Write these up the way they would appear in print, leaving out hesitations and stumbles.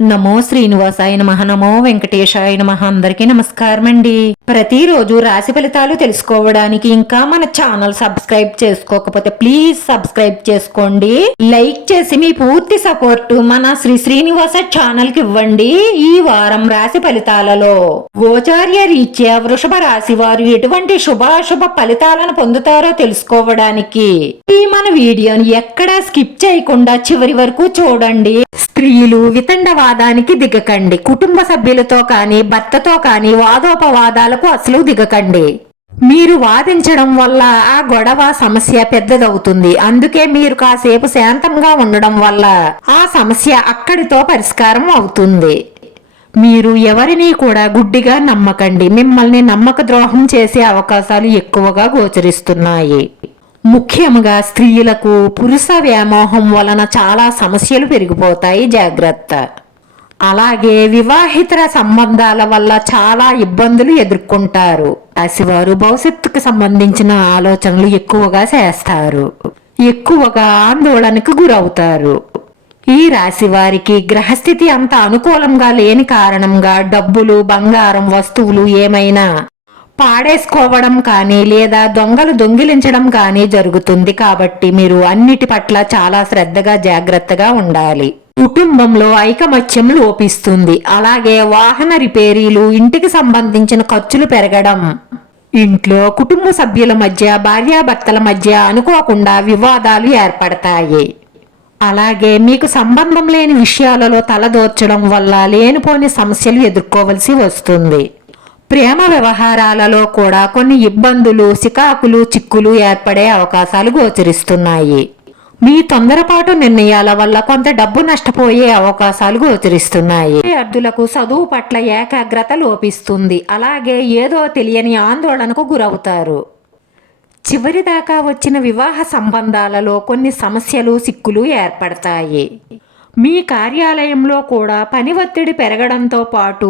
నమో శ్రీనివాసాయ నమః. నమో వెంకటేశాయ నమః. అందరికీ నమస్కారం అండి. ప్రతిరోజు రాశి ఫలితాలు తెలుసుకోవడానికి ఇంకా మన ఛానల్ సబ్స్క్రైబ్ చేసుకోకపోతే ప్లీజ్ సబ్స్క్రైబ్ చేసుకోండి. లైక్ చేసి మీ పూర్తి సపోర్ట్ మన శ్రీనివాస ఛానల్ కి ఇవ్వండి. ఈ వారం రాశి ఫలితాలలో గోచార్య రీత్యా వృషభ రాశి వారు ఎటువంటి శుభాశుభ ఫలితాలను పొందుతారో తెలుసుకోవడానికి ఈ మన వీడియోని ఎక్కడా స్కిప్ చేయకుండా చివరి వరకు చూడండి. స్త్రీలు వితండవాదానికి దిగకండి. కుటుంబ సభ్యులతో కానీ భర్తతో కానీ వాదోపవాదాలకు అసలు దిగకండి. మీరు వాదించడం వల్ల ఆ గొడవ సమస్య పెద్దదవుతుంది. అందుకే మీరు కాసేపు శాంతంగా ఉండడం వల్ల ఆ సమస్య అక్కడితో పరిష్కారం అవుతుంది. మీరు ఎవరిని కూడా గుడ్డిగా నమ్మకండి. మిమ్మల్ని నమ్మక ద్రోహం చేసే అవకాశాలు ఎక్కువగా గోచరిస్తున్నాయి. ముఖ్యంగా స్త్రీలకు పురుష వ్యామోహం వలన చాలా సమస్యలు పెరిగిపోతాయి, జాగ్రత్త. అలాగే వివాహితర సంబంధాల వల్ల చాలా ఇబ్బందులు ఎదుర్కొంటారు. రాశివారు భవిష్యత్తుకు సంబంధించిన ఆలోచనలు ఎక్కువగా చేస్తారు. ఎక్కువగా ఆందోళనకు గురవుతారు. ఈ రాశి వారికి గ్రహస్థితి అంత అనుకూలంగా లేని కారణంగా డబ్బులు, బంగారం, వస్తువులు ఏమైనా పాడేసుకోవడం కానీ లేదా దొంగలు దొంగిలించడం కానీ జరుగుతుంది. కాబట్టి మీరు అన్నిటి పట్ల చాలా శ్రద్ధగా జాగ్రత్తగా ఉండాలి. కుటుంబంలో ఐకమత్యం లోపిస్తుంది. అలాగే వాహన రిపేరీలు, ఇంటికి సంబంధించిన ఖర్చులు పెరగడం, ఇంట్లో కుటుంబ సభ్యుల మధ్య భార్యాభర్తల మధ్య అనుకోకుండా వివాదాలు ఏర్పడతాయి. అలాగే మీకు సంబంధం లేని విషయాలలో తలదూర్చడం వల్ల లేనిపోని సమస్యలు ఎదుర్కోవలసి వస్తుంది. ప్రేమ వ్యవహారాలలో కూడా కొన్ని ఇబ్బందులు, చికాకులు, చిక్కులు ఏర్పడే అవకాశాలు గోచరిస్తున్నాయి. మీ తొందరపాటు నిర్ణయాల వల్ల కొంత డబ్బు నష్టపోయే అవకాశాలు గోచరిస్తున్నాయి. విద్యార్థులకు చదువు పట్ల ఏకాగ్రత లోపిస్తుంది. అలాగే ఏదో తెలియని ఆందోళనకు గురవుతారు. చివరిదాకా వచ్చిన వివాహ సంబంధాలలో కొన్ని సమస్యలు, చిక్కులు ఏర్పడతాయి. మీ కార్యాలయంలో కూడా పని ఒత్తిడి పెరగడంతో పాటు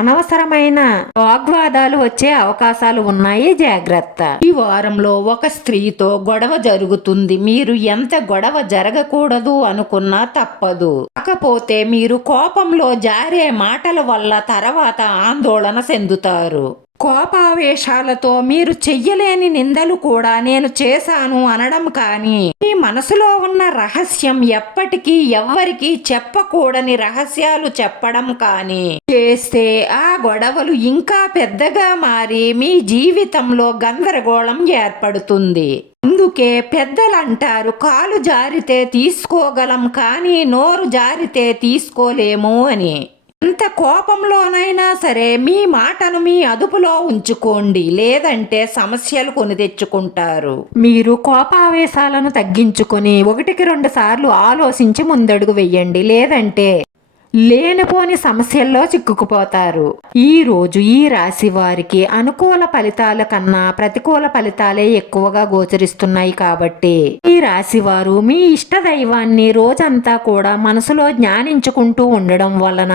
అనవసరమైన వాగ్వాదాలు వచ్చే అవకాశాలు ఉన్నాయి, జాగ్రత్త. ఈ వారంలో ఒక స్త్రీతో గొడవ జరుగుతుంది. మీరు ఎంత గొడవ జరగకూడదు అనుకున్నా తప్పదు. కాకపోతే మీరు కోపంలో జారే మాటల వల్ల తర్వాత ఆందోళన చెందుతారు. కోపావేశాలతో మీరు చెయ్యలేని నిందలు కూడా నేను చేశాను అనడం కానీ, మీ మనసులో ఉన్న రహస్యం ఎప్పటికీ ఎవ్వరికీ చెప్పకూడని రహస్యాలు చెప్పడం కానీ చేస్తే ఆ గొడవలు ఇంకా పెద్దగా మారి మీ జీవితంలో గందరగోళం ఏర్పడుతుంది. అందుకే పెద్దలంటారు, కాలు జారితే తీసుకోగలం కానీ నోరు జారితే తీసుకోలేము అని. ఎంత కోపంలోనైనా సరే మీ మాటను మీ అదుపులో ఉంచుకోండి, లేదంటే సమస్యలు కొని తెచ్చుకుంటారు. మీరు కోపావేశాలను తగ్గించుకొని 1-2 సార్లు ఆలోచించి ముందడుగు వెయ్యండి, లేదంటే లేనిపోని సమస్యల్లో చిక్కుకుపోతారు. ఈ రోజు ఈ రాశి వారికి అనుకూల ఫలితాల కన్నా ప్రతికూల ఫలితాలే ఎక్కువగా గోచరిస్తున్నాయి. కాబట్టి ఈ రాశి వారు మీ ఇష్ట దైవాన్ని రోజంతా కూడా మనసులో జ్ఞానించుకుంటూ ఉండడం వలన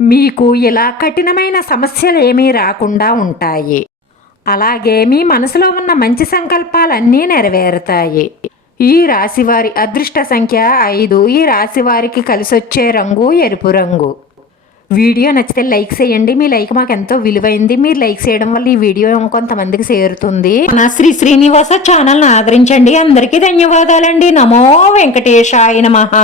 మీకు ఇలా కఠినమైన సమస్యలు ఏమీ రాకుండా ఉంటాయి. అలాగే మీ మనసులో ఉన్న మంచి సంకల్పాలన్నీ నెరవేరుతాయి. ఈ రాశివారి అదృష్ట సంఖ్య 5. ఈ రాశి వారికి కలిసొచ్చే రంగు ఎరుపు రంగు. వీడియో నచ్చితే లైక్ చేయండి. మీ లైక్ మాకు ఎంతో విలువైంది. మీరు లైక్ చేయడం వల్ల ఈ వీడియో ఇంకొంతమందికి చేరుతుంది. మన శ్రీనివాస ఛానల్ని ఆదరించండి. అందరికీ ధన్యవాదాలండి. నమో వెంకటేశాయ నమః.